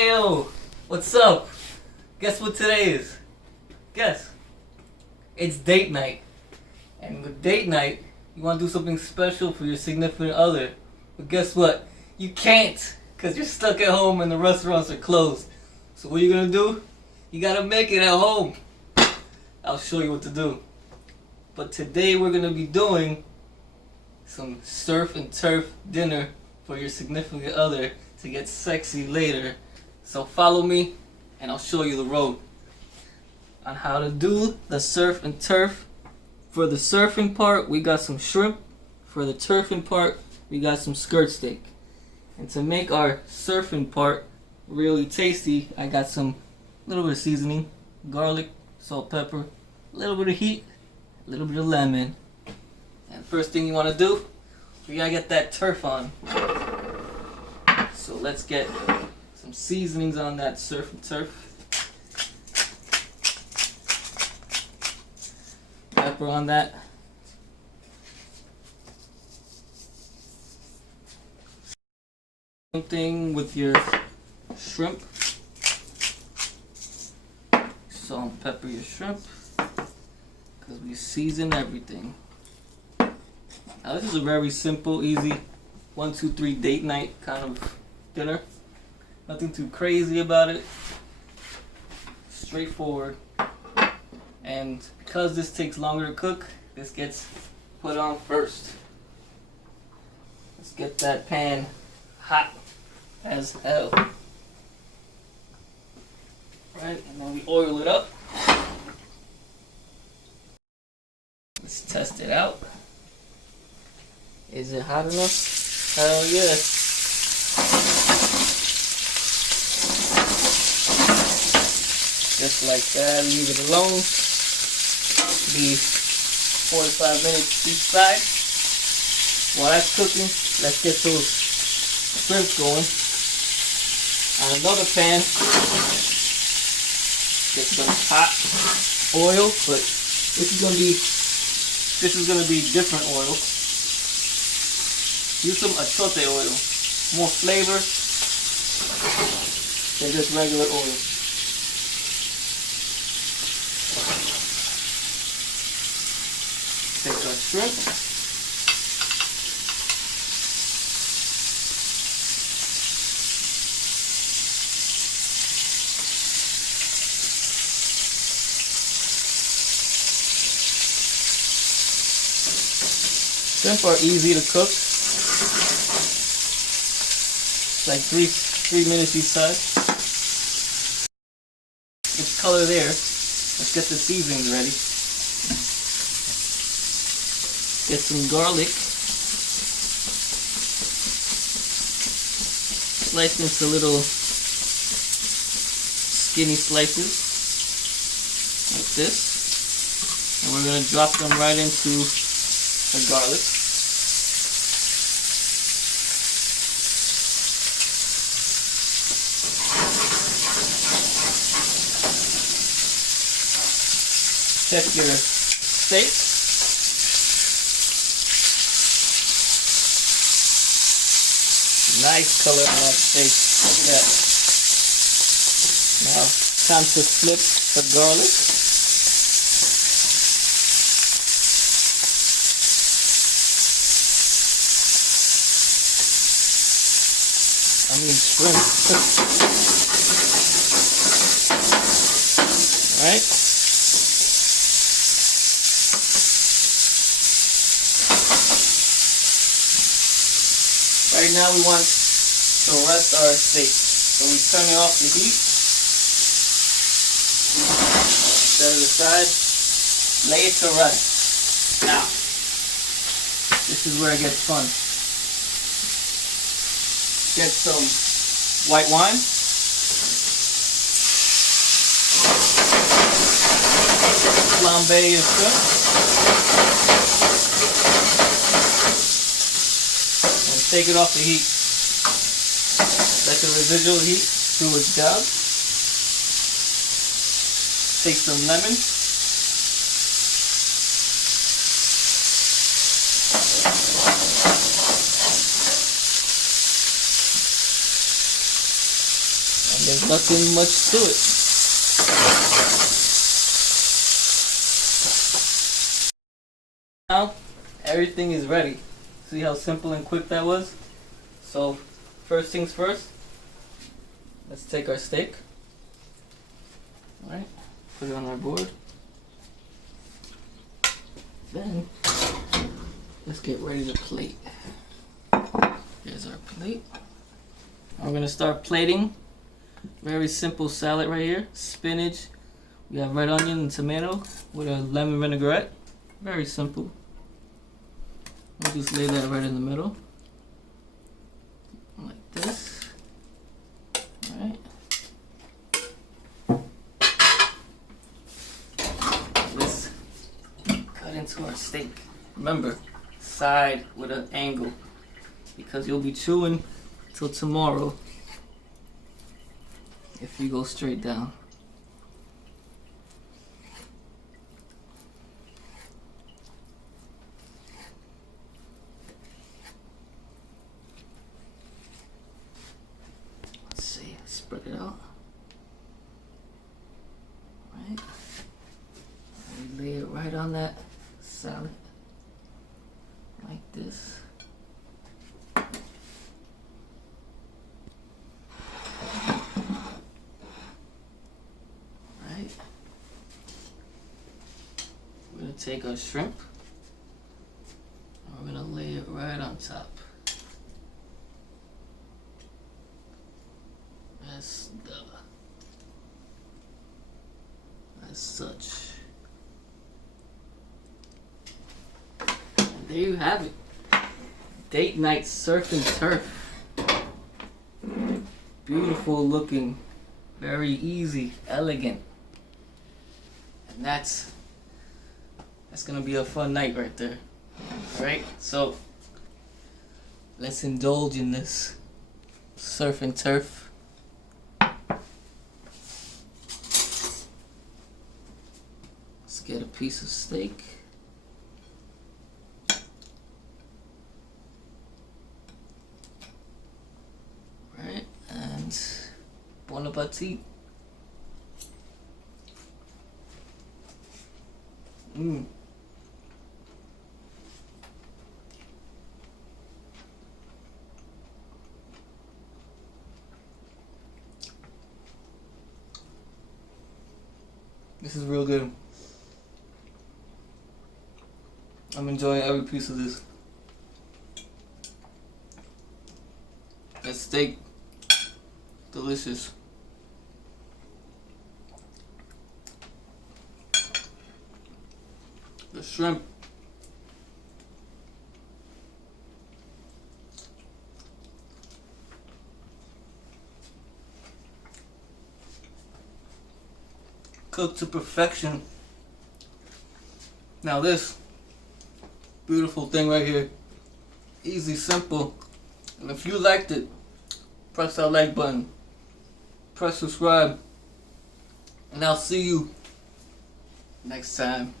Ayo, what's up? Guess what today is? Guess. It's date night. And with date night, you want to do something special for your significant other. But guess what? You can't, because you're stuck at home and the restaurants are closed. So what are you going to do? You got to make it at home. I'll show you what to do. But today we're going to be doing some surf and turf dinner for your significant other to get sexy later. So follow me and I'll show you the road on how to do the surf and turf. For the surfing part, we got some shrimp. For the turfing part, we got some skirt steak. And to make our surfing part really tasty, I got some little bit of seasoning, garlic, salt, pepper, a little bit of heat, a little bit of lemon. And first thing you want to do, we gotta get that turf on. So let's get some seasonings on that surf and turf. Pepper on that. Same thing with your shrimp. Salt and pepper your shrimp, because we season everything. Now this is a very simple, easy 1, 2, 3 date night kind of dinner. Nothing too crazy about it. Straightforward. And because this takes longer to cook, this gets put on first. Let's get that pan hot as hell. Right, and then we oil it up. Let's test it out. Is it hot enough? Hell yeah. Just like that, leave it alone. Be 45 minutes each side. While that's cooking, let's get those shrimp going. On another pan, get some hot oil, but this is gonna be different oil. Use some achote oil. More flavor than just regular oil. Take our shrimp. Shrimp are easy to cook. It's like three minutes each side. It's color there. Let's get the seasonings ready. Get some garlic. Slice into little skinny slices. Like this. And we're going to drop them right into the garlic. Check your steak. Nice color on that steak. Look at that. Now, time to flip the garlic. I mean shrimp. Alright. Right now we want to rest our steak. So we turn it off the heat. Set it aside. Lay it to rest. Now, this is where it gets fun. Get some white wine. Flambe your shrimp. And take it off the heat. Let the residual heat do its job. Take some lemon. And then Nothing much to it. Now, everything is ready. See how simple and quick that was? So, first things first, let's take our steak. Alright, put it on our board. Then, let's get ready to plate. Here's our plate. I'm gonna start plating. Very simple salad right here. Spinach. We have red onion and tomato with a lemon vinaigrette. Very simple. I'll just lay that right in the middle. Like this. Alright. Let's cut into our steak. Remember, side with an angle. Because you'll be chewing till tomorrow if you go straight down. Let's see, spread it out. Right. We lay it right on that salad. Like this. We're gonna take our shrimp and we're gonna lay it right on top. As such. And there you have it. Date night surf and turf. Beautiful looking, very easy, elegant. And that's gonna be a fun night right there. Alright, so let's indulge in this surf and turf. Let's get a piece of steak. Right, and bon appetit. This is real good. I'm enjoying every piece of this. That steak, delicious. The shrimp, cooked to perfection. Now this beautiful thing right here, easy, simple. And if you liked it, press that like button, press subscribe, and I'll see you next time.